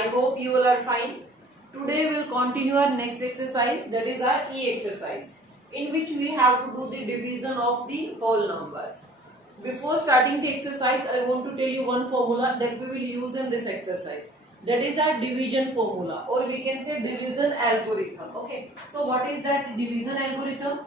I hope you all are fine. Today we will continue our next exercise, that is our E exercise, in which we have to do the division of the whole numbers. Before starting the exercise, I want to tell you one formula that we will use in this exercise. That is our division formula, or we can say division algorithm. Okay. So what is that division algorithm?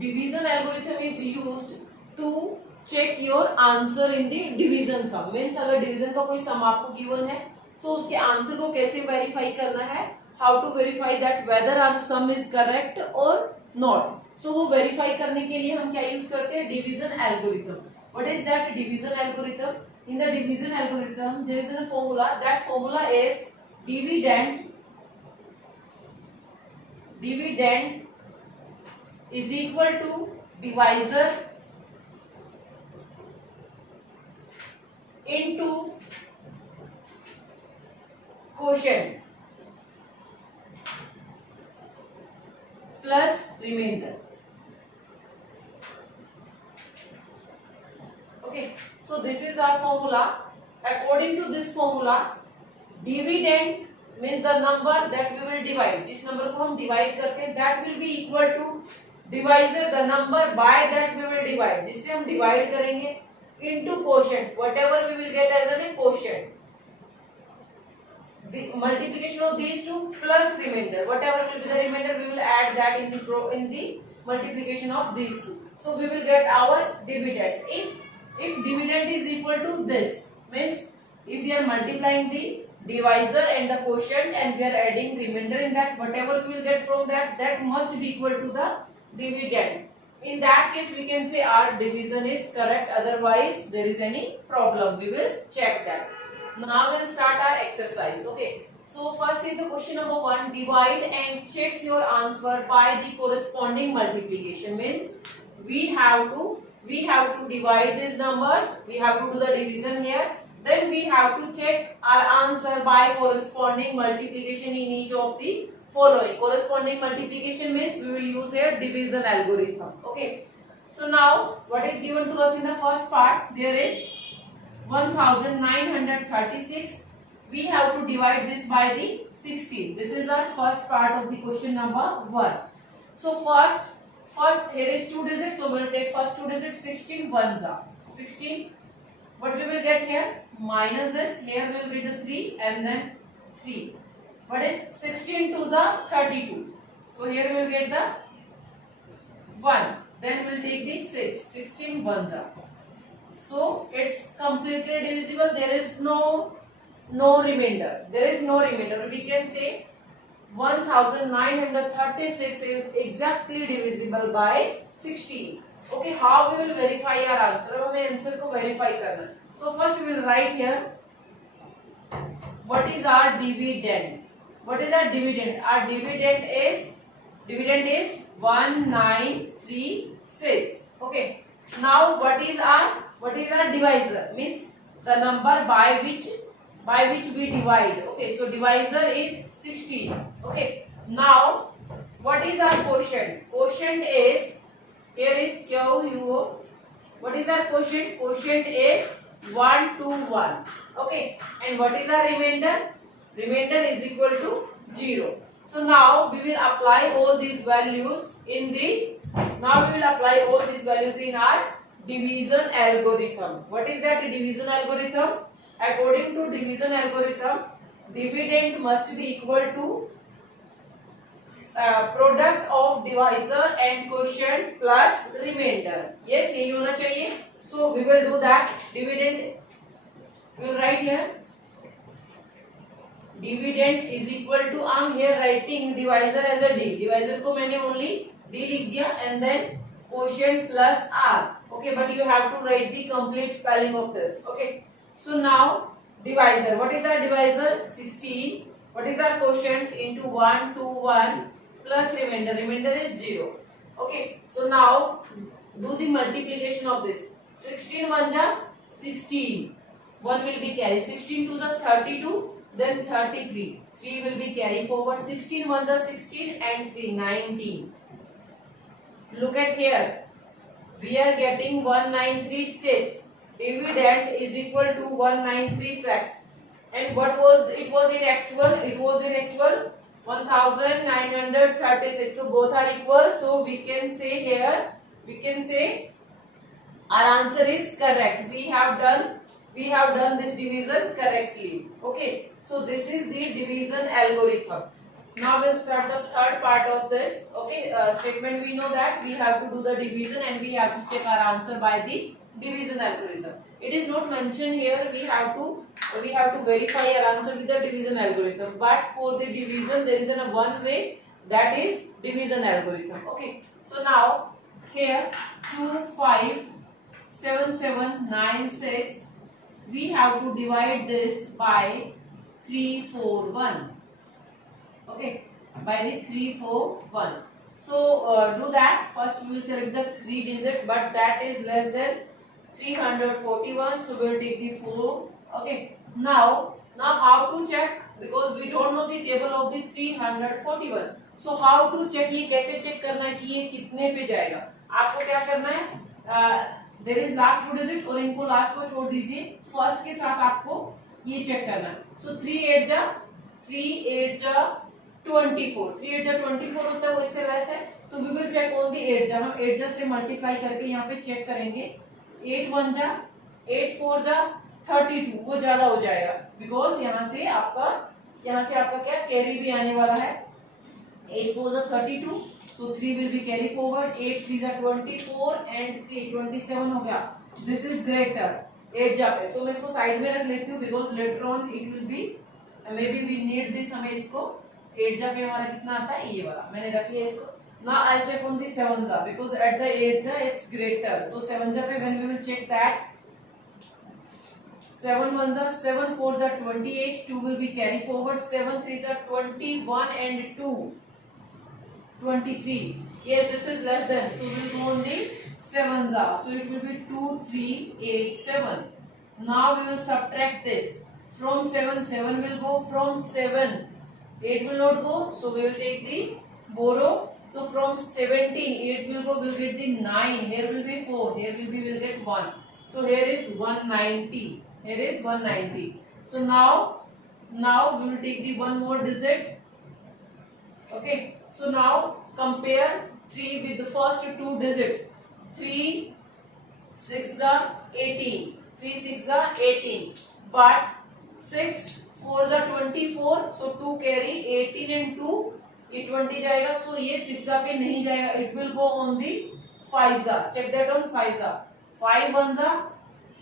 Division algorithm is used to check your answer in the division sum. Means अगर division का कोई sum आपको given है, so उसके answer को कैसे verify करना है, how to verify that whether our sum is correct or not. So वो verify करने के लिए हम क्या use करते हैं, division algorithm. What is that division algorithm? In the division algorithm there is a formula. That formula is dividend is equal to divisor into quotient plus remainder. Okay, so this is our formula. According to this formula, dividend means the number that we will divide. जिस number को हम divide करते हैं, that will be equal to divisor, the number by that we will divide. जिससे हम divide करेंगे into quotient, whatever we will get as a quotient. The multiplication of these two plus remainder, whatever will be the remainder, we will add that in the multiplication of these two. So we will get our dividend. If dividend is equal to this, means if we are multiplying the divisor and the quotient and we are adding remainder in that, whatever we will get from that, that must be equal to the dividend. In that case we can say our division is correct, otherwise there is any problem. We will check that. Now we'll start our exercise. Okay, so first is the question number 1. Divide and check your answer by the corresponding multiplication. Means we have to divide these numbers, we have to do the division here, then we have to check our answer by corresponding multiplication in each of the following. Corresponding multiplication means we will use here division algorithm. Okay, so now what is given to us in the first part? There is 1936. We have to divide this by the 16. This is our first part of the question number 1. So first here is 2 digits, so we will take first 2 digits. 16 ones are 16. What we will get here? Minus this, here will be the 3 and then 3. What is 16 twos are 32. So here we will get the 1. Then we will take the 6. 16 ones are. So it's completely divisible. There is no remainder. There is no remainder. We can say 1936 is exactly divisible by 16. Okay, how we will verify our answer? अब हमें answer को verify करना. So first we will write here. What is our dividend? What is our dividend? Our dividend is 1936. Okay. Now what is our divisor? Means the number by which we divide. Okay. So divisor is 16. Okay. Now what is our quotient? Quotient is, here is QU. What is our quotient? Quotient is 1 to 1. Okay. And what is our remainder? Remainder is equal to 0. So now we will apply all these values in our division algorithm. What is that division algorithm? According to division algorithm, dividend must be equal to product of divisor and quotient plus remainder. Yes, यही होना चाहिए. So we will do that. Dividend, we will write here. Dividend is equal to, I am here writing divisor as a D. Divisor को मैंने only D लिख दिया and then quotient plus R. Okay, but you have to write the complete spelling of this. Okay, so now divisor. What is our divisor? 16. What is our quotient? Into 1 to 1 plus remainder. Remainder is 0. Okay, so now do the multiplication of this. 16 ones are 16. 1 will be carry. 16 twos are 32. Then 33. 3 will be carry forward. 16 ones are 16 and 3 19. Look at here. we are getting 1936. Dividend is equal to 1936. And what was it was in actual? It was in actual 1936. So both are equal. So we can say here, we can say our answer is correct. We have done this division correctly. Okay. So this is the division algorithm. Now we'll start the third part of this. Okay, statement. We know that we have to do the division and we have to check our answer by the division algorithm. It is not mentioned here. We have to verify our answer with the division algorithm. But for the division, there is one way, that is division algorithm. Okay. So now here 257796. We have to divide this by 341. Okay, by the 341. So do that. First we will select the 3 digit, but that is less than 341. So we will take the 4. Okay. Now how to check? Because we don't know the table of the 341. So how to check? ये कैसे check करना है कि ये कितने पे जाएगा? आपको क्या करना है? There is last 2 digit और इनको last को छोड़ दीजिए. First के साथ आपको ये check करना है. So 3 8 जा 24. 3 8 जा 24 होता है, वो इससे लेस है. तो we will check on the 8 जा. हम 8 जा से multiply करके यहाँ पे check करेंगे. 8 1 जा 8 4 जा 32, वो ज्यादा हो जाएगा. Because यहाँ से आपका क्या कैरी भी आने वाला है. 8 4 जा 32. So 3 will be carry forward. 8 3 जा 24 and 3 27 हो गया. This is greater 8 जा पे. So मैं इसको साइड में रख लेती हूँ because later on it will be maybe we need this. हमें इसको 8 जा पे हमारा कितना आता है, ये वाला मैंने रख लिया इसको. Now I'll check on the 7 जा because at the 8 जा it's greater. So 7 जा पे when we will check that 7 1 जा 7 4 जा 28. 2 will be carry forward. 7 3 जा 21 and 2 23. Yes, this is less than. So we will go on the 7 za. So it will be 2 3 8 7. Now we will subtract this. From 7 7 will go. From 7 8 will not go. So we will take the borrow. So from 17 8 will go. We'll get the 9. Here will be 4. Here will be we'll get 1. So here is 190. Here is 190. So now we will take the one more digit. Okay. So now compare 3 with the first 2 digit. 3 6 जा 18. 3 6 जा 18. But 6 4 जा 24. So 2 carry 18 and 2 ये 20 जाएगा. So ये 6 जा पे नहीं जाएगा. It will go on the 5 जा. Check that on 5 जा. 5 1 जा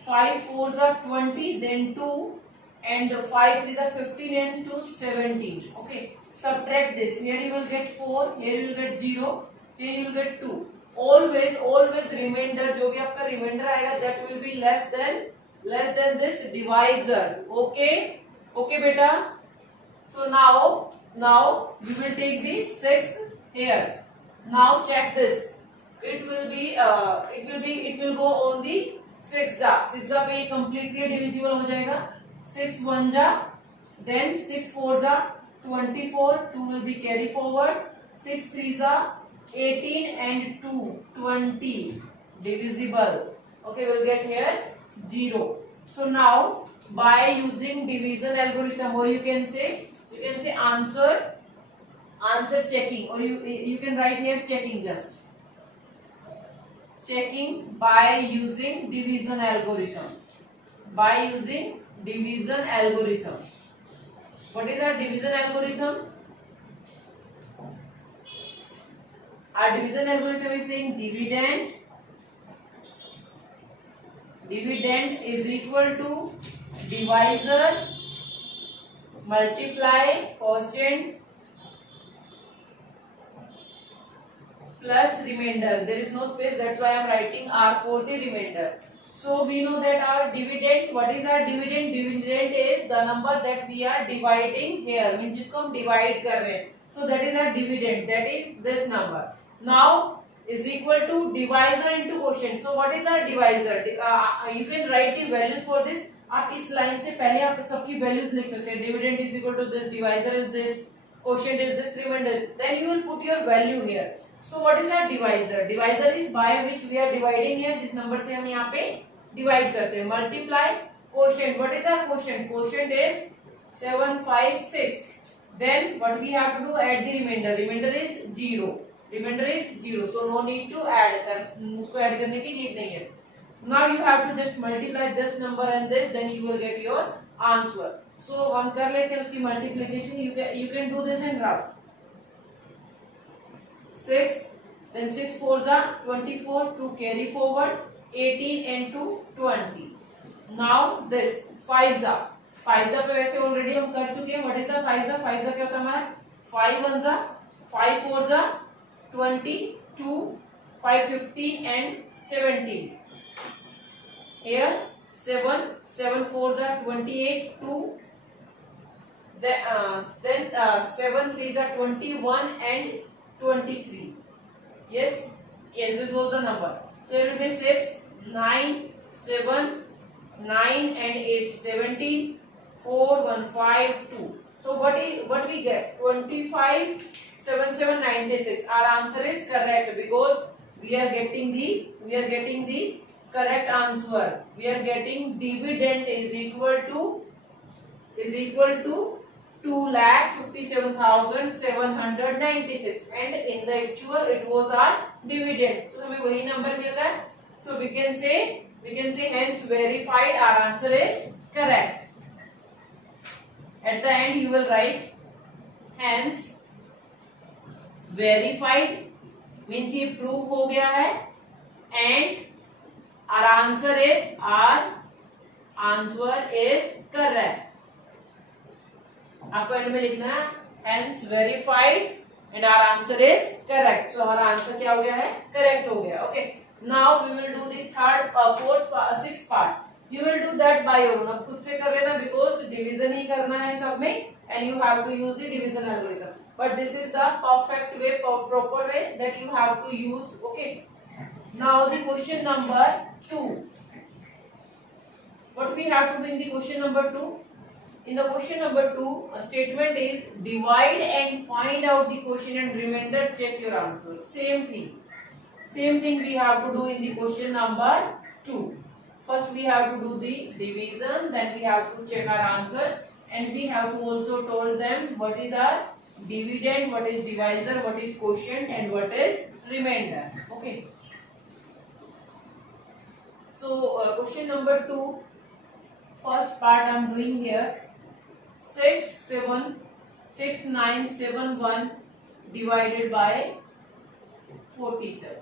5 4 जा 20. Then 2 and 5 3 जा 15 and 2 17. Okay. Subtract this. Here you will get 4. Here you will get 0. Here you will get 2. Always remainder, जो भी आपका remainder आएगा, that will be less than this divisor. Okay बेटा. So now we will take the 6 here. Now check this. It will go on the 6 जा. 6 जा पे ये completely divisible हो जाएगा. 6 1 जा, then 6 4 जा 24. 2 will be carry forward. 6 3 जा 18 and 2 20 divisible. Okay, we'll get here 0. So now by using division algorithm, or you can say answer checking, or you can write here checking, just checking by using division algorithm. What is our division algorithm? Our division algorithm is saying dividend is equal to divisor multiply quotient plus remainder. There is no space, that's why I am writing R for the remainder. So we know that our dividend, what is our dividend? Dividend is the number that we are dividing here, means जिसको हम divide कर रहे हैं. So that is our dividend, that is this number. Now is equal to divisor into quotient. So what is our divisor? You can write the values for this. आप इस line से पहले आप सबकी values लिख सकते हैं. Dividend is equal to this, divisor is this, quotient is this, remainder is. Then you will put your value here. So what is our divisor? Divisor is by which we are dividing here, जिस number से हम यहाँ पे divide करते हैं. Multiply quotient. What is our quotient? Quotient is 756. Then what we have to do? Add the remainder. Remainder is 0. Remainder is 0. So no need to add. उसको add करने की need नहीं है. Now you have to just multiply this number and this, then you will get your answer. So हम कर लेते हैं उसकी multiplication. You can do this in rough. 6, then 6 4s are 24, to carry forward 18 and 2 20. Now this 5s are पे वैसे already हम कर चुके हैं. What is the 5s? 5s क्या होता है हमारा? 5 1s 5 4s 22, 5 15 and 17. Here 7 4s 28, 2 then 7 3s 21 and 23. Yes, this was the number. So it will be 6 9 7 9 and 8 17, 4 1 5 2. So what we get? 25 7 7 96. Our answer is correct because we are getting the correct answer. We are getting dividend is equal to 2,57,796 and in the actual it was our dividend. So हमें वही number मिल रहा है. So we can say hence verified. Our answer is correct. At the end you will write hence verified means ये proof हो गया है and our answer is correct. आपको and में लिखना है hence verified and our answer is correct. So हमारा answer क्या हो गया है? करेक्ट हो गया. Okay. Now we will do the sixth part. You will do that by your own. अब खुद से कर लेना because division ही करना है सब में and you have to use the division algorithm. But this is the perfect way, proper way that you have to use. Okay. Now the question number 2. What we have to do in the question number 2? In the question number 2, a statement is divide and find out the quotient and remainder. Check your answer. Same thing we have to do in the question number 2. First we have to do the division, then we have to check our answer and we have to also told them what is our dividend, what is divisor, what is quotient and what is remainder. Okay. So question number 2, first part I am doing here. 6971 divided by 47.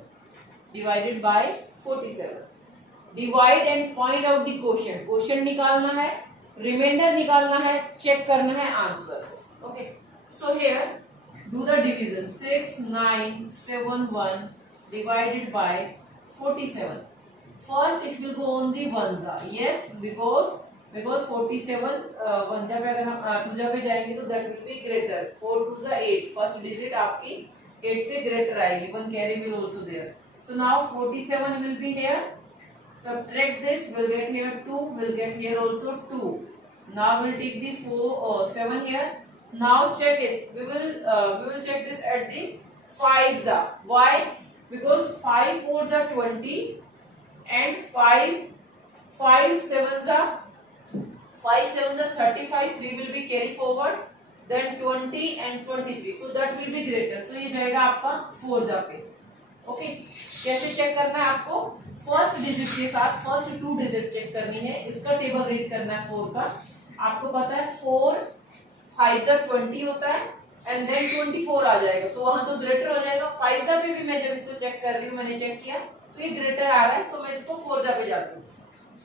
Divide and find out the quotient. Quotient निकालना है, remainder निकालना है, check करना है answer. Okay. So here do the division. 6971 divided by 47. First it will go on the ones. Yes, because 47 one जा पे अगर हम टू जा पे जाएंगे तो that will be greater. 4 2 8. First digit आपकी 8 से ग्रेटर आएगी. One carry will also there. So now 47 will be here. Subtract this, we'll get here 2, we'll get here also 2. Now we'll take the 7 here. Now check it. We will check this at the 5s. Why? Because 5 4s are 20 and 5 7s are 35. 3 will be carry forward. Then 20 and 23. So that will be greater. So ये जाएगा आपका 4 जा पे. Okay. कैसे check करना है आपको? First digit के साथ फर्स्ट 2 डिजिट चेक करनी है. इसका टेबल रीड करना है 4 का. आपको पता है 4 5 20 होता है एंड देन 24 आ जाएगा. तो वहां तो ग्रेटर हो जाएगा. 5 पे भी मैं जब इसको चेक कर रही हूँ, मैंने चेक किया तो ये ग्रेटर आ रहा है. सो मैं इसको 4 पे जाती हूँ.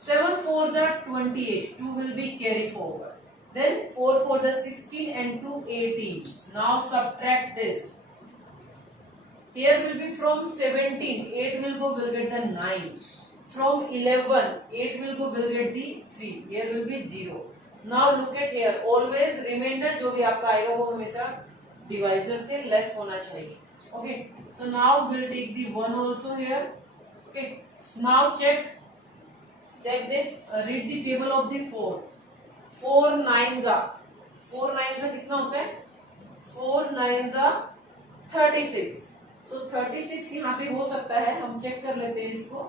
7 4s are 28. 2 will be carry forward. Then 4 4s are 16 and 2 18. Now subtract this. Here will be from 17. 8 will go, will get the 9. From 11, 8 will go, will get the 3. Here will be 0. Now look at here. Always remainder जो भी आपका आएगा वो हमेशा divisor से less होना चाहिए. Okay. So now we'll take the 1 also here. Okay. Now check this. Read the table of the 4. 4 9s कितना होता है? 4 9s 36. So सो 36 यहाँ पे हो सकता है, हम चेक कर लेते हैं इसको,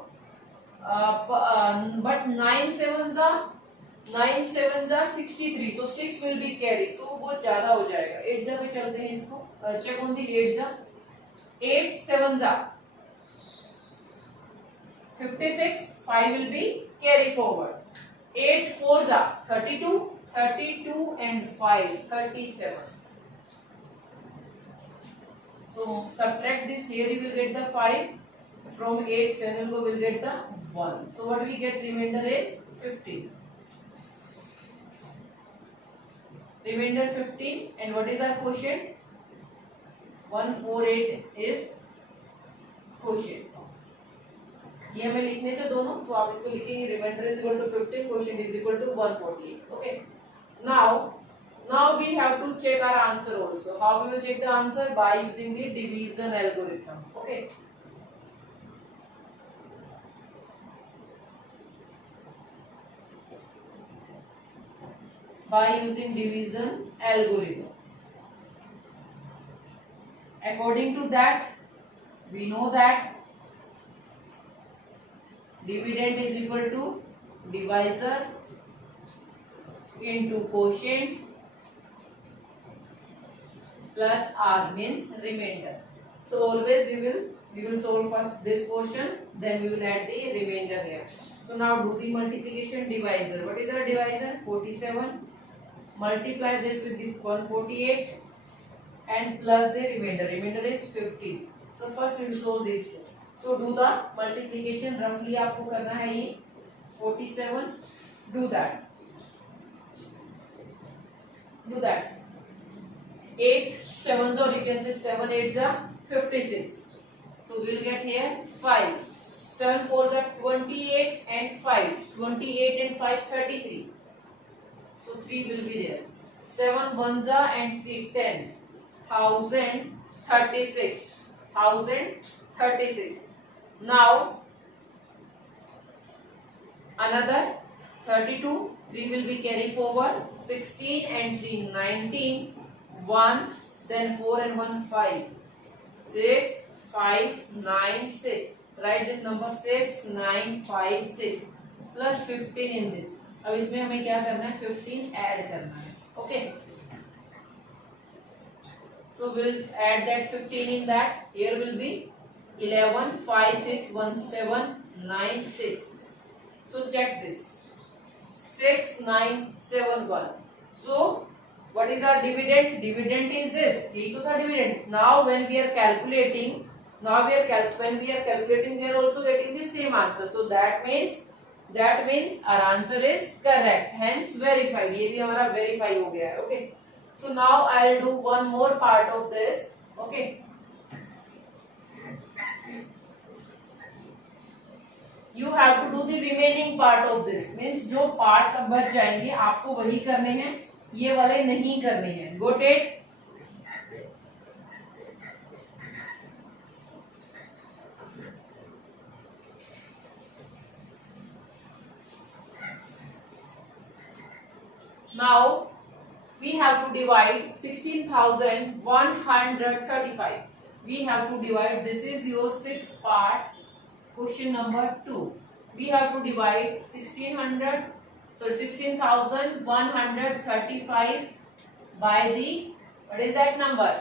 बट 9 7 जा 63, सो 6 विल बी कैरी, सो बहुत ज्यादा हो जाएगा। 8 जा पे चलते हैं इसको, चेक ऑन दी 8 जा, 8 7 जा 56, 5 will be carry forward, 8 4 जा 32, 32 and 5 37, so subtract this, here you will get the 5 from 8 7 will get the 1, so what we get remainder is 15, remainder 15, and what is our quotient? 148 is quotient, ये हमें लिखने थे दोनों, तो आप इसको लिखेंगे remainder is equal to 15, quotient is equal to 148, okay. Now we have to check our answer also, how we will check the answer? By using the division algorithm, okay. By using division algorithm, according to that we know that dividend is equal to divisor into quotient plus r means remainder. So always we will solve first this portion, then we will add the remainder here. So now do the multiplication divisor. What is our divisor? 47. Multiply this with the 148 and plus the remainder. Remainder is 15. So first we will solve these two. So do the multiplication, roughly आपको करना है ये 47, do that 8 7s, or you can say 7 8s are 56, so we will get here 5, 7 4s are 28 and 5, 28 and 5 33, so 3 will be there, 7 1s are and 3 10, 1036. Now another 32, 3 will be carry forward, 16 and 3 19, 1, then 4 and 1 5, 6 5 9 6, write this number 6 9 5 6 plus 15 in this. अब इसमें हमें क्या करना है? 15 add करना है, okay. So we'll add that 15 in that. Here will be 11 5 6 1 7 9 6. So check this, 6 9 7 1. So what is our dividend? Dividend is this. यही तो था dividend. Now when we are calculating, when we are calculating, we are also getting the same answer. So that means our answer is correct. Hence verified. ये भी हमारा verify हो गया है. Okay. So now I'll do one more part of this. Okay. You have to do the remaining part of this. Means जो parts अब बच जाएंगे आपको वही करने हैं, ये वाले नहीं करने हैं. Got it? Now we have to divide 16,135. We have to divide, this is your sixth part, question number 2. We have to divide 16,135 by the, what is that number?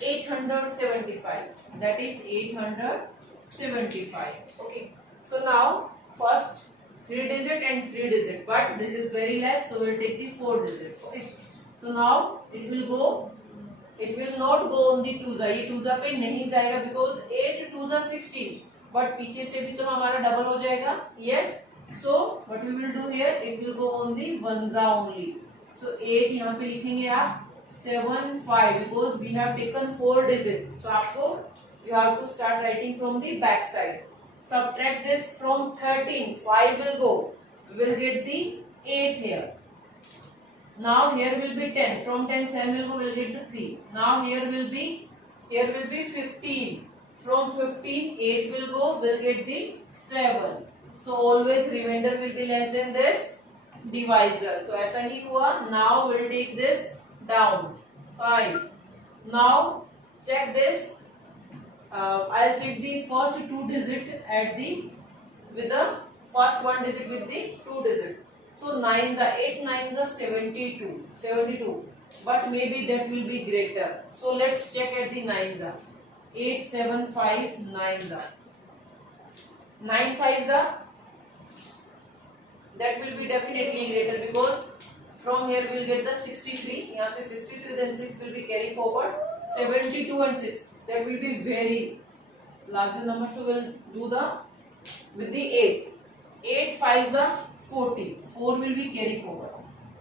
875. That is 875. Okay. So now first 3 digit and 3 digit, but this is very less, so we'll take the 4 digit. Okay. So now it will not go on the 2s. ये 2s पे नहीं जाएगा because 8 2s are 16. But पीछे से भी तो हमारा double हो जाएगा. Yes. So what we will do here? It will go on the 1s only. So 8 यहाँ पे लिखेंगे आप 7 5 because we have taken 4 digit. So आपको you have to start writing from the back side. Subtract this from 13. 5 will go. We will get the 8 here. Now here will be 10. From 10 7 will go. We'll get the 3. Now here will be 15. From 15 8 will go. We'll get the 7. So always remainder will be less than this divisor. So ऐसा ही हुआ. Now we'll take this down 5. Now check this. I'll check the first two digit at the with the first one digit with the two digit. So 9s are 8 9s are 72. But maybe that will be greater. So let's check at the 9s are 8 7 5 9s are 9 5s are, that will be definitely greater because from here we'll get the 63. यहाँ से 63 then 6 will be carry forward 72 and 6. That will be very larger number. So we'll do the with the 8. 8 5s are 40. 4 will be carry forward.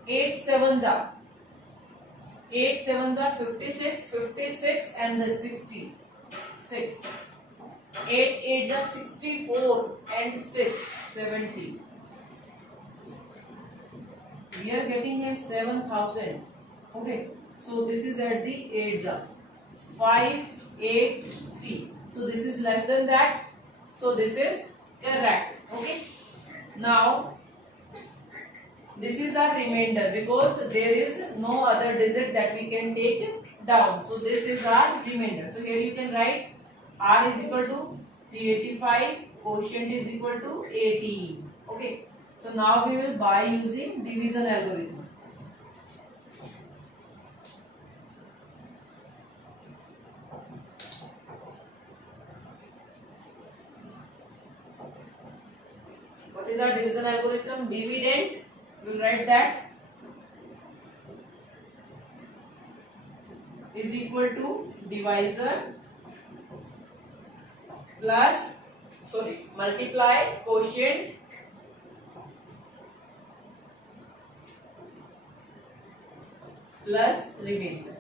8 7s are 56. 56 and the 60. 6. 8 8s are 64 and 6 70. We are getting here 7,000. Okay. So this is at the 8s. 5 8 3. So this is less than that. So this is correct. Okay. Now this is our remainder because there is no other digit that we can take down. So this is our remainder. So here you can write R is equal to 385. Quotient is equal to 18. Okay. So now we will by using division algorithm. What is our division algorithm? Dividend, we will write that is equal to divisor plus multiply quotient plus remainder.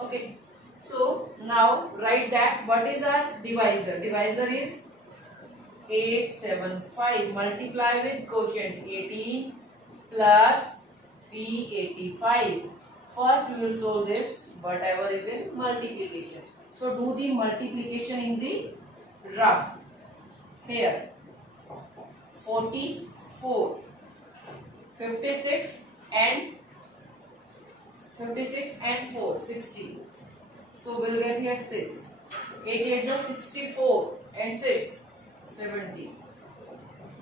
Okay. So now write that what is our divisor? Divisor is 875 multiply with quotient 18 plus 385. First we will solve this whatever is in multiplication. So do the multiplication in the rough. Here 44 56 and 4 60. So we'll get here 6. 8 8 is 64 and 6 70.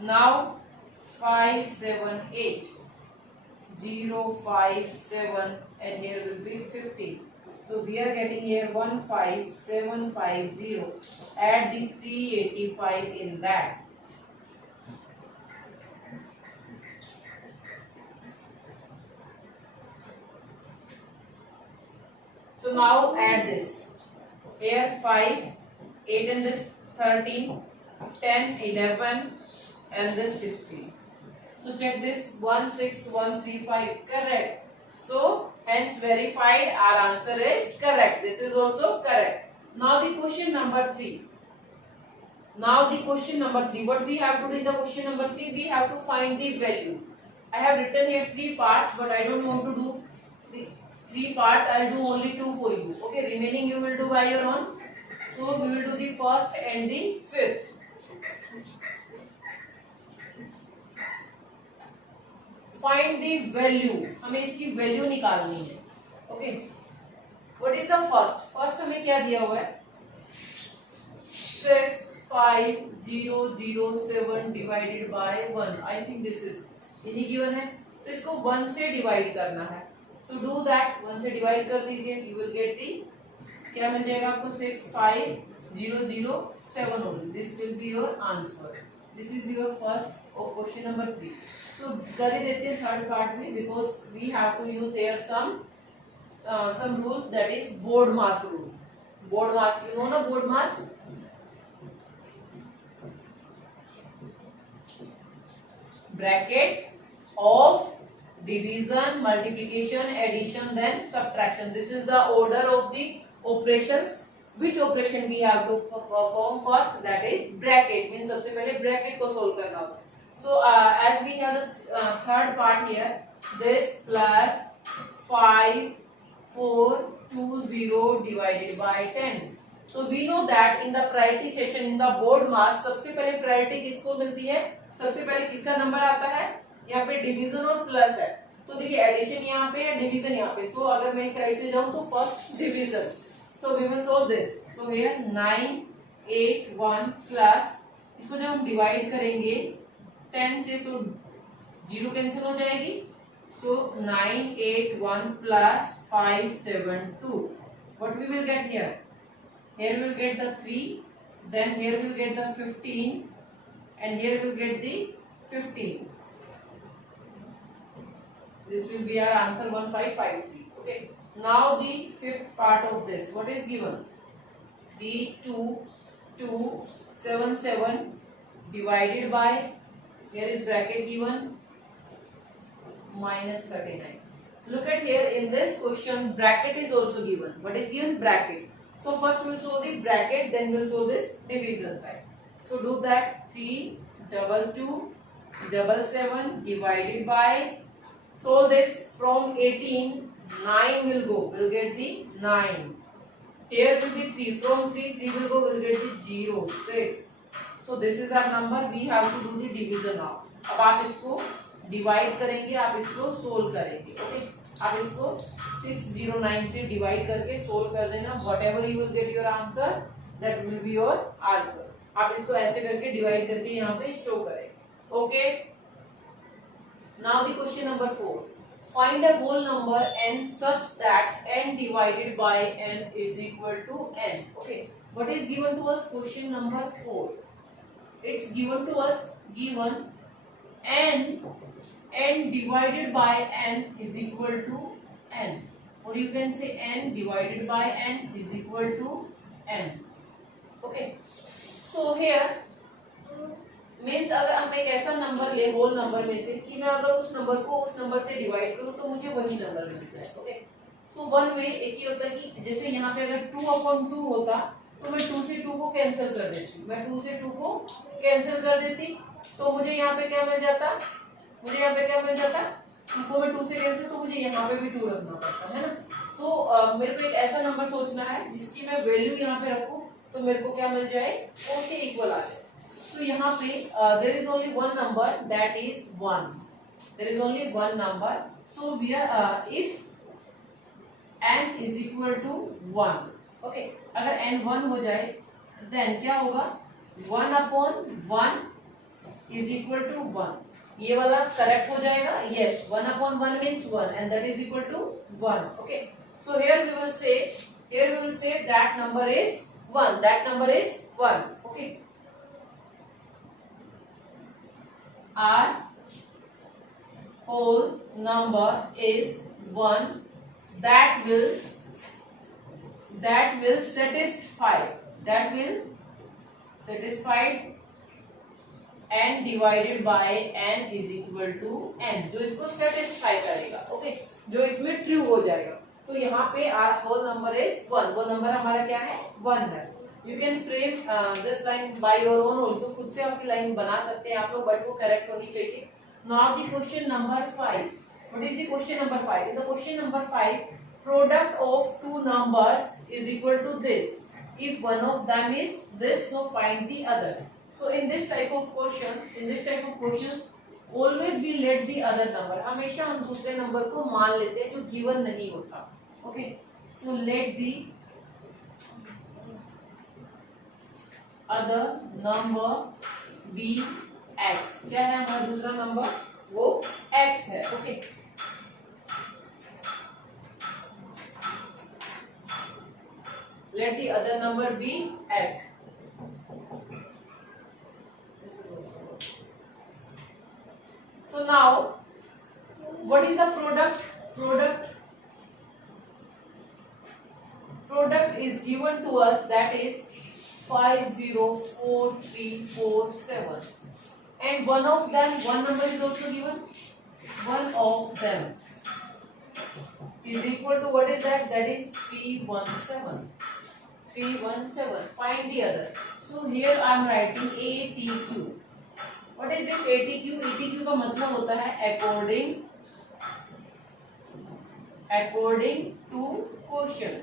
Now 5 7 8 0 5 7 and here will be 50. So we are getting here 15750. Add the 385 in that. So now add this. Here 5, 8 and this 13, 10, 11 and this 16. So check this 16135. Correct. So hence verified our answer is correct. This is also correct. Now the question number 3. What we have to do in the question number 3? We have to find the value. I have written here 3 parts but I don't want to do the 3 parts. I'll do only 2 for you. Okay, remaining you will do by your own. So we will do the first and the fifth. Find the value. हमें इसकी value निकालनी है. Okay. What is the first? First हमें क्या दिया हुआ है? 65007 divided by 1. I think this is यही given है. तो इसको 1 से divide करना है. So do that. 1 से divide कर दीजिए. You will get the क्या मिल जाएगा आपको 65007 only. This will be your answer. This is your first of question number 3. So कर ही देते हैं third part में because we have to use here some rules, that is board mass rule. Board mass, you know na board mass? Bracket of division, multiplication, addition, then subtraction. This is the order of the operations. Which operation we have to perform first? That is bracket. Means सबसे पहले bracket को solve करना होगा. So as we have the third part here, this plus 5420 divided by 10. So we know that in the priority session, in the board mass, सबसे पहले priority किसको मिलती है? सबसे पहले किसका नंबर आता है? यहाँ पे डिवीजन और प्लस है. तो देखिए एडिशन यहाँ पे है, डिवीजन यहाँ पे. सो अगर मैं इस साइड से जाऊँ तो first division. So we will solve this. So here 9 981 plus, इसको जब हम डिवाइड करेंगे 10 से तो 0 कैंसिल हो जाएगी, so 981 plus 572, what we will get here? Here we will get the 3, then here we will get the 15, and here we will get the 15. This will be our answer 1553. Okay. Now the fifth part of this, what is given? The 2277 divided by, here is bracket given, minus 39. Look at here in this question, bracket is also given. What is given? Bracket. So first we will show the bracket, then we will show this division side. So do that. 32277 divided by, so this from 18, 9 will go, we will get the 9. Here will be 3, from 3 will go, we will get the 0, 6. So this is our number, we have to do the division now. अब आप इसको divide करेंगे, आप इसको solve करेंगे. Okay, आप इसको 609 से डिवाइड करके सोल्व कर देना. Whatever you will get your answer, that will be your answer. आप इसको ऐसे करके डिवाइड करके यहाँ पे शो करेंगे. Okay, now the question number 4. Find a whole number n such that n divided by n is equal to n. Okay, what is given to us? Question number 4. It's given to us, given n divided by n is equal to n, or you can say n divided by n is equal to n. Okay, so here means अगर हम एक ऐसा number ले whole number में से कि मैं अगर उस नंबर को उस नंबर से डिवाइड करूं तो मुझे वही नंबर मिल जाए. ओके, सो वन वे एक ही होता है कि जैसे यहाँ पे अगर 2/2 होता तो मैं 2 से 2 को कैंसिल कर देती, मैं 2 से 2 को कैंसिल कर देती, तो मुझे यहाँ पे क्या मिल जाता, मुझे यहाँ पे क्या मिल जाता, उनको मैं 2 से कैंसिल, तो मुझे यहाँ पे भी 2 रखना पड़ता है ना. तो मेरे को एक ऐसा नंबर सोचना है जिसकी मैं वैल्यू यहाँ पे रखूँ तो मेरे को क्या मिल जाए, उसके इक्वल आ जाए. तो यहाँ पे there is only one number, that is 1. There is only one number. So we are if n is equal to 1. Okay, अगर n 1 हो जाए then क्या होगा, 1/1 is equal to 1. ये वाला करेक्ट हो जाएगा. Yes, 1/1 means 1 and that is equal to 1. Okay, so here we will say that number is 1. That number is 1. Okay. Our whole number is 1 that will satisfy n divided by n is equal to n, जो इसको satisfy करेगा. Okay, जो इसमें true हो जाएगा. तो यहाँ पे our whole number is 1. वो नंबर हमारा क्या है, 1 है. You can frame this line by your own also. खुद से आपकी लाइन बना सकते हैं आप लोग, बट वो करेक्ट होनी चाहिए. Now the question number 5. What is the question number 5? In the question number 5, product of two numbers is equal to this. If one of them is this, so find the other. So in this type of questions, always we let the other number. हमेशा हम दूसरे number को मान लेते हैं जो given नहीं होता. Okay, so let the other number be x. क्या है हमारा दूसरा नंबर, वो x है. Okay, let the other number be x. So now what is the product is given to us, that is 504347, and one number is also given. One of them is equal to, what is that, that is 317. Find the other. So here I am writing ATQ. What is this ATQ? ATQ का मतलब होता है according to quotient.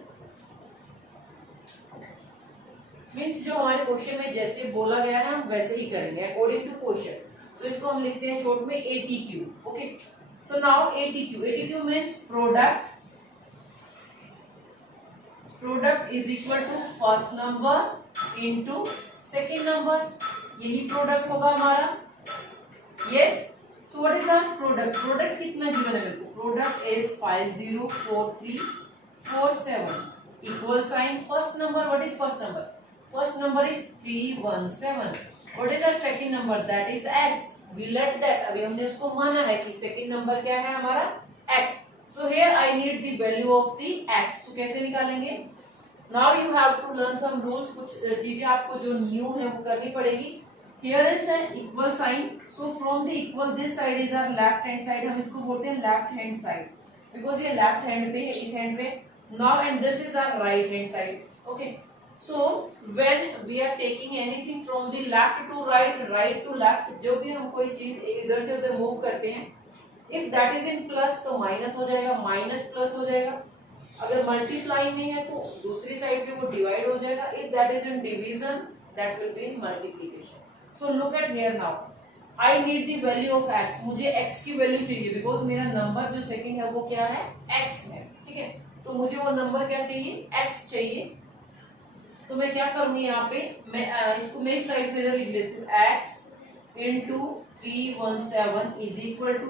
Means जो हमारे question में जैसे बोला गया है हम वैसे ही करेंगे, अकॉर्डिंग टू क्वेश्चन. सो इसको हम लिखते हैं शॉर्ट में ATQ. Okay, so now ATQ means product is equal to first number into second number, यही प्रोडक्ट होगा हमारा। Yes, so what is our product? Product कितना गिवन है मेरे को? Product is 504347 equal sign first number. What is first number? First number is 317। What is our second number? That is x। We let that, अभी हमने उसको माना है कि सेकंड नंबर क्या है हमारा? x। So here I need the value of the x। So कैसे निकालेंगे? Now you have to learn some rules. कुछ चीजें आपको जो न्यू है वो करनी पड़ेगी। Here is an equal sign, so from the equal this side is our left hand side. हम इसको बोलते हैं लेफ्ट हैंड साइड बिकॉज ये लेफ्ट हैंड पे है, इस हैंड पे। Now and this is our right hand side. Okay, so when we are taking anything from the left to right, right to left, जो भी हम कोई चीज इधर से उधर मूव करते हैं, if that is in plus तो माइनस हो जाएगा, माइनस प्लस हो जाएगा। अगर मल्टीप्लाई में है तो दूसरी साइड पे वो डिवाइड हो जाएगा। If that is in division, that will be in multiplication. So look at here now, I need the value of x। मुझे x की वैल्यू चाहिए बिकॉज मेरा नंबर जो सेकंड है वो क्या है? x है। ठीक है, तो मुझे वो नंबर क्या चाहिए? x चाहिए। तो मैं क्या करूंगी यहाँ पे, मैं इसको मैं इस साइड पे इधर लिख लेती हूँ। x into 317 is equal to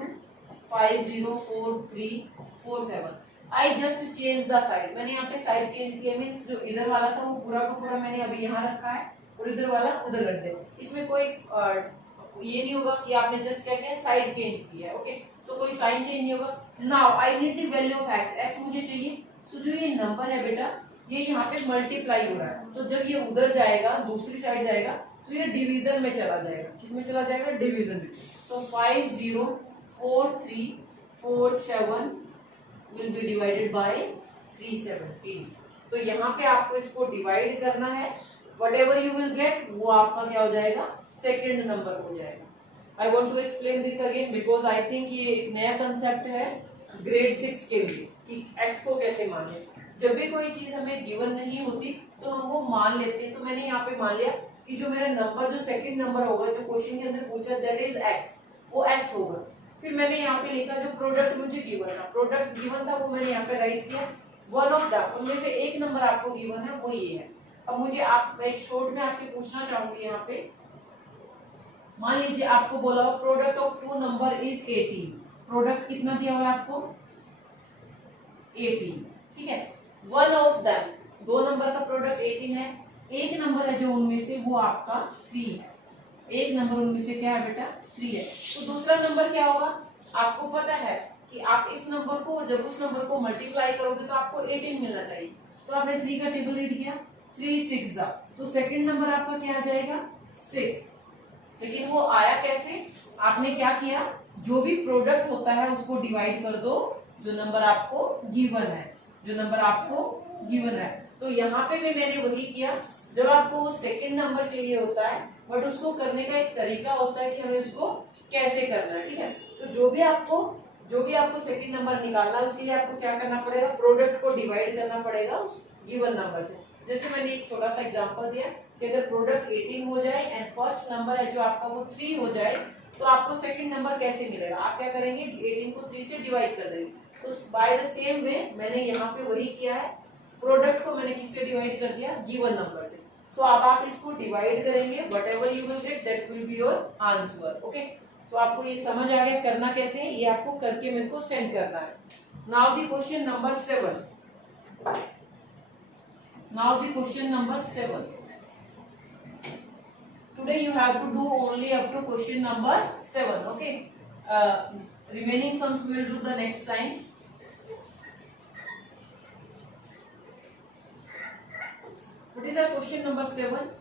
504347। I just change the side. मैंने यहाँ पे साइड चेंज किया, मीन्स जो इधर वाला था वो पूरा का पूरा मैंने अभी यहाँ रखा है और इधर वाला उधर रख दिया। इसमें कोई ये नहीं होगा कि आपने जस्ट क्या किया, साइड चेंज किया है। ओके, तो कोई साइन चेंज नहीं होगा। Now I need the value of x। x मुझे चाहिए। सो जो ये नंबर है बेटा, ये यहाँ पे मल्टीप्लाई हो रहा है, तो जब ये उधर जाएगा, दूसरी साइड जाएगा, तो ये डिवीजन में चला जाएगा। किसमें चला जाएगा? डिवीजन में। तो 504347 will be divided by 317। तो यहाँ पे आपको इसको डिवाइड करना है। whatever you will get वो आपका क्या हो जाएगा? सेकेंड नंबर हो जाएगा। I want to explain this again because I think ये एक नया कंसेप्ट है ग्रेड 6 के लिए कि x को कैसे माने। जब भी कोई चीज हमें गिवन नहीं होती तो हम वो मान लेते हैं। तो मैंने यहाँ पे मान लिया कि जो मेरा नंबर, जो सेकंड नंबर होगा जो क्वेश्चन के अंदर पूछा, दैट इज x, वो x होगा। फिर मैंने यहाँ पे लिखा जो प्रोडक्ट मुझे गिवन था, प्रोडक्ट गिवन था वो मैंने यहाँ पे राइट किया। वन ऑफ द, उनमें से एक नंबर आपको गिवन है, वो ये है। अब मुझे आप, मैं एक शॉर्ट में आपसे पूछना चाहूंगी यहाँ पे, मान लीजिए आपको बोला हुआ product of two number is 18। Product कितना दिया हुआ है आपको? 18। ठीक है, वन ऑफ दैम, दो नंबर का प्रोडक्ट 18 है। एक नंबर है जो उनमें से वो आपका 3 है। एक नंबर उनमें से क्या है बेटा? 3 है। तो दूसरा नंबर क्या होगा? आपको पता है कि आप इस नंबर को, जब उस नंबर को मल्टीप्लाई करोगे तो आपको 18 मिलना चाहिए। तो आपने 3 का टेबल रीड किया, 3 6 जा, तो सेकंड नंबर आपका क्या आ जाएगा? 6। लेकिन वो आया कैसे? आपने क्या किया, जो भी प्रोडक्ट होता है उसको डिवाइड कर दो जो नंबर आपको गिवन है, जो नंबर आपको गिवन है। तो यहाँ पे भी मैंने वही किया। जब आपको वो सेकंड नंबर चाहिए होता है, बट उसको करने का एक तरीका होता है कि हमें उसको कैसे करना है। ठीक है, तो जो भी आपको सेकंड नंबर निकालना है उसके लिए आपको क्या करना पड़ेगा? प्रोडक्ट को डिवाइड करना पड़ेगा उस गिवन नंबर से। जैसे मैंने एक छोटा सा एग्जांपल दिया कि अगर प्रोडक्ट 18 हो जाए एंड फर्स्ट नंबर है जो आपका वो 3 हो जाए, तो आपको सेकंड नंबर कैसे मिलेगा? आप क्या करेंगे? 18 को 3 से डिवाइड कर देंगे। तो बाय द सेम वे मैंने यहाँ पे वही किया है, प्रोडक्ट को मैंने किससे डिवाइड कर दिया? गिवन नंबर से। सो अब आप इसको डिवाइड करेंगे, whatever you will get that will be your answer. Okay, तो आपको ये समझ आ गया करना कैसे है? ये आपको करके मेरे को सेंड करना है। Now the question number 7। Now the question number 7. Today you have to do only up to question number 7. Okay. Remaining sums we will do the next time. What is our question number 7?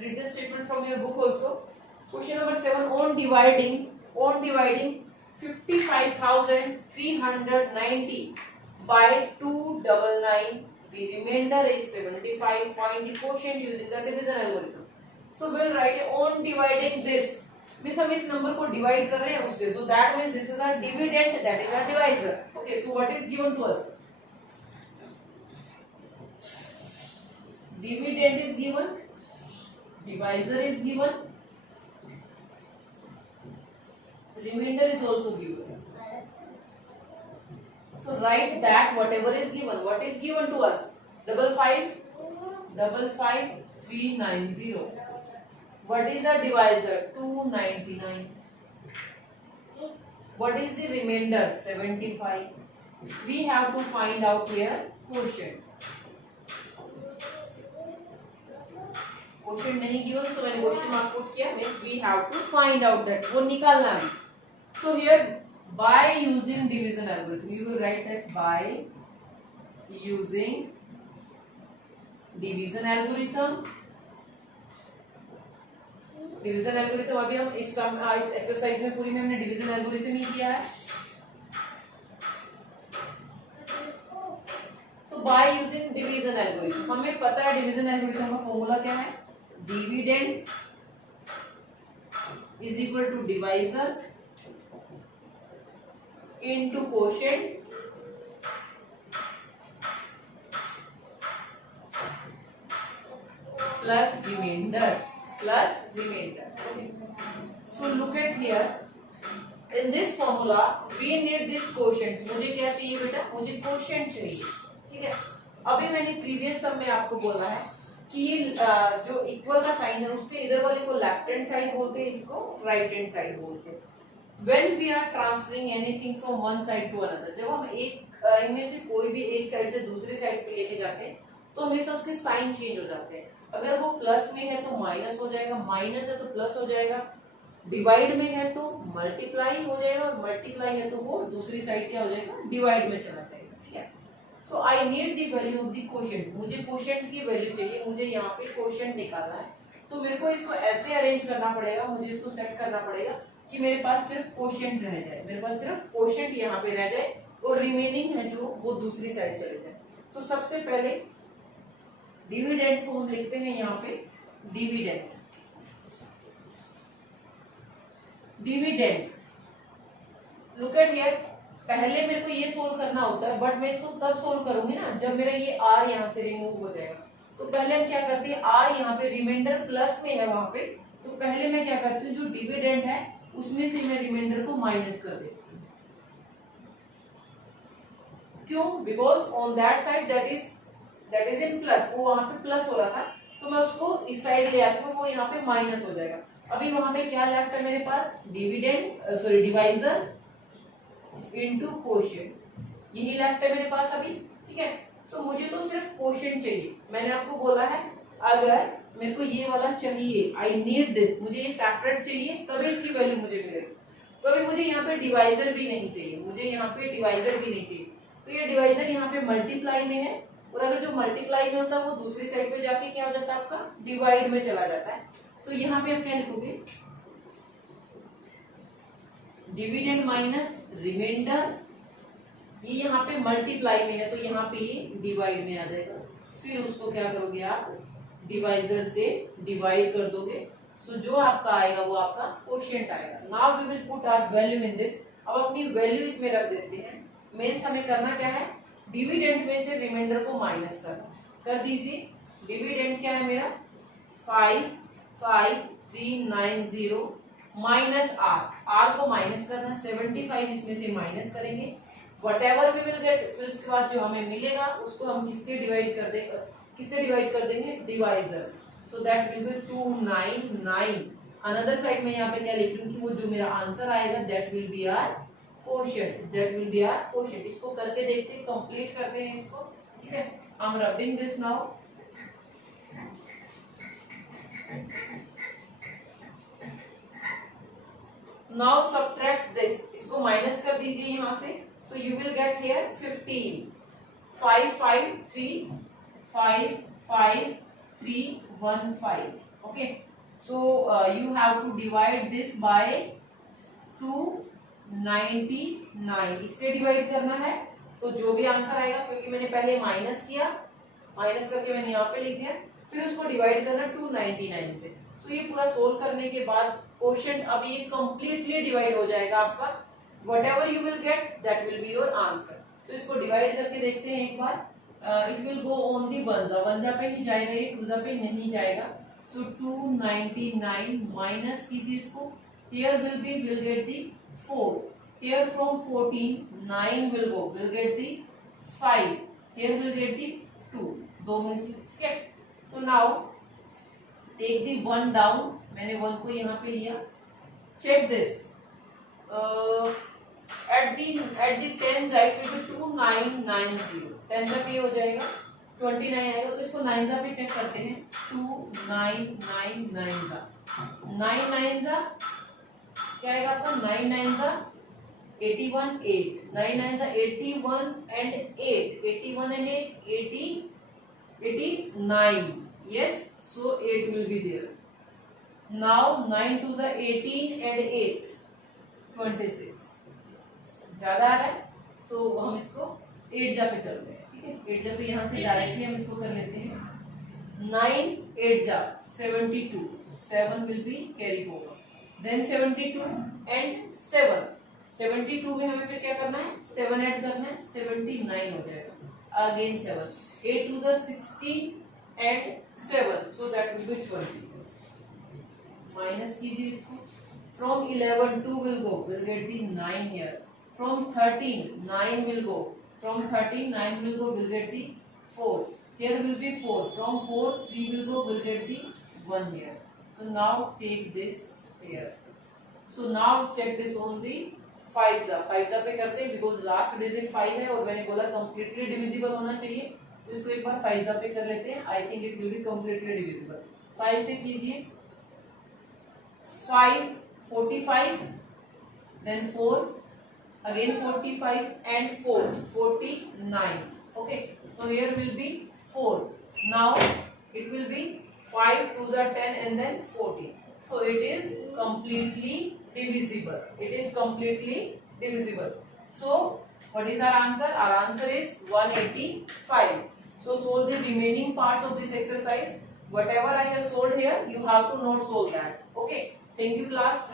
Read the statement from your book also. Question number 7. On dividing 55,390 by 299. The remainder is 75. Find the quotient using the division algorithm. So we'll write on dividing this. Means हम इस number को divide कर रहे हैं उससे. So that means this is our dividend, that is our divisor. Okay. So what is given to us? Dividend is given. Divisor is given. Remainder is also given. So write that whatever is given. What is given to us? 55, 390. What is the divisor? 299. What is the remainder? 75. We have to find out here quotient. Question नहीं given, so मैंने question mark put किया, means we have to find out that, वो निकालना है. So here by using division algorithm, you will write that by using division algorithm. Division algorithm अभी हम इस exercise में पूरी में हमने डिवीजन एल्गोरिथम ही किया है. So by using division algorithm, हमें पता है डिवीजन एल्गोरिथम का फॉर्मूला क्या है. Dividend is equal to divisor into quotient plus remainder. So look at here. In this formula we need this quotient. मुझे क्या चाहिए बेटा? मुझे quotient चाहिए. ठीक है. अभी मैंने प्रीवियस सम में आपको बोला है कि ये जो इक्वल का साइन है उससे इधर वाले को लेफ्ट हैंड साइड बोलते हैं, इसको राइट हैंड साइड बोलते हैं. When we are transferring anything from one side to another, जब हम एक इनमें से कोई भी एक साइड से दूसरी साइड पे लेके जाते हैं तो हमेशा उसके साइन चेंज हो जाते हैं. अगर वो प्लस में है तो माइनस हो जाएगा, माइनस है तो प्लस हो जाएगा, डिवाइड में है तो मल्टीप्लाई हो जाएगा, और मल्टीप्लाई है तो वो दूसरी साइड क्या हो जाएगा, डिवाइड में चला जाएगा. ठीक है. So I need the value of the quotient. मुझे कोशेंट की वैल्यू चाहिए, मुझे यहाँ पे कोशेंट निकालना है. तो मेरे को इसको ऐसे अरेंज करना पड़ेगा, मुझे इसको सेट करना पड़ेगा कि मेरे पास सिर्फ कोशेंट रह जाए, मेरे पास सिर्फ कोशेंट यहाँ पे रह जाए और रिमेनिंग है जो वो दूसरी साइड चले जाए. तो सबसे पहले डिविडेंड को हम लिखते हैं यहाँ पे डिविडेंड. Look at here. पहले मेरे को ये सोल्व करना होता है, बट मैं इसको तब सोल्व करूंगी ना जब मेरा ये आर यहाँ से रिमूव हो जाएगा. तो पहले हम क्या करते हैं, आर यहाँ पे रिमाइंडर प्लस में है वहां पे, तो पहले मैं क्या करती हूँ, जो डिविडेंड है उसमें से मैं रिमाइंडर को माइनस कर देती हूँ. क्यों? Because on that side that is in plus, वो वहां पे प्लस हो रहा था, तो मैं उसको इस साइड ले आती हूँ, वो यहाँ पे माइनस हो जाएगा. अभी वहां पे क्या लेफ्ट है मेरे पास, डिवाइजर इनटू कोशेंट, यही लेफ्ट है मेरे पास अभी. ठीक है. सो मुझे तो सिर्फ कोशेंट चाहिए. मैंने आपको बोला है अगर मेरे को ये वाला चाहिए, आई नीड दिस, मुझे ये सेपरेट चाहिए तभी इसकी वैल्यू मुझे मिलेगी. तो अभी मुझे यहाँ पे डिवाइजर भी नहीं चाहिए, मुझे यहाँ पे डिवाइजर भी नहीं चाहिए. तो ये डिवाइजर यहाँ पे मल्टीप्लाई में है, और अगर जो मल्टीप्लाई में होता है वो दूसरी साइड पे जाके क्या हो जाता है, आपका डिवाइड में चला जाता है. तो यहाँ पे आप क्या लिखोगे, डिविडेंड माइनस रिमाइंडर, ये यहाँ पे मल्टीप्लाई में है तो यहाँ पे ये डिवाइड में आ जाएगा. फिर उसको क्या करोगे आप, डिवाइजर से डिवाइड कर दोगे. तो जो आपका आएगा वो आपका कोशेंट आएगा. Now we will put our value in this. अब अपनी वैल्यू इसमें रख देते हैं. मींस हमें करना क्या है, डिविडेंड में से रिमाइंडर को माइनस करना. कर दीजिए. डिविडेंड क्या है मेरा, 55390 माइनस आर को माइनस करना, 75 इसमें से माइनस करेंगे. वटेवर वी विल गेट, फिर उसके बाद जो हमें मिलेगा उसको हम किससे डिवाइड कर देंगे, divisor. So that will B 299. Another side में यहाँ पे क्या लिख लूँ कि वो जो मेरा आंसर आएगा that will be our quotient. इसको करके देखते हैं, कंप्लीट करते हैं इसको. ठीक है. I am rubbing this now. Now subtract this, इसको माइनस कर दीजिए यहाँ से. So you will get here 15. 55315. Okay. So you have to divide this by 299. इससे डिवाइड करना है तो जो भी आंसर आएगा, क्योंकि मैंने पहले माइनस किया, माइनस करके मैंने यहाँ पे लिख दिया, फिर उसको डिवाइड करना 299 से. तो ये पूरा सोल्व करने के बाद क्वोशिएंट अब ये कंप्लीटली डिवाइड हो जाएगा आपका. whatever you will get that will be your answer. So इसको डिवाइड करके देखते हैं एक बार. It will go on the वंजा पे ही जाएगा, ये टूजा पे नहीं जाएगा. सो 299 माइनस कीजिए इसको. here will get the 4. here from 14 9 will get the 5. here will get the 2. 2 में से. ठीक है. so now take the 1 down, मैंने 1 को यहाँ पे लिया. Check this, at the 10 it will be 2990. 10 जब ये हो जाएगा 29 आएगा, तो इसको 9 जा पे चेक करते हैं. 2999 का 9 9 जा क्या आएगा आपका? 9 9 जा 81 8. 9 9 जा 81 and 8. 81 and 8 89. Yes, so 8 will be there. Now 9 2 जा 18 and 8 26. ज्यादा आ रहा है तो हम इसको 8 जा पे चलते हैं. ठीक है, 8 जा पे यहाँ से डायरेक्टली हम इसको कर लेते हैं. 9 8 जा 72. 7 will be carry forward. Then 72 and 7. 72 में हमें फिर क्या करना है? 7 ऐड करना है. 79 हो जाएगा. Again 7. 8 2 जा 16 and 7. So that will be 20. Minus कीजिए इसको. From 11 2 will go. We'll get the 9 here. From 13 9 will go. From 13 9 will go. We'll get the 4. Here will be 4. From 4 3 will go. We'll get the 1 here. So now take this here. So now check this on the 5 जा. 5 जा पे करते हैं because last digit 5 है और मैंने बोला completely divisible होना चाहिए, तो इसको एक बार 5 जा पे कर लेते हैं. I think it will be completely divisible. 5 से कीजिए. 5 45, then 4, again 45 and 4 49. Okay, so here will be 4. Now it will be 5 2 are 10 and then 14. So it is completely divisible. It is completely divisible. So what is our answer? Our answer is 185. So solve the remaining parts of this exercise. Whatever I have solved here, you have to not solve that. Okay. Thank you, class.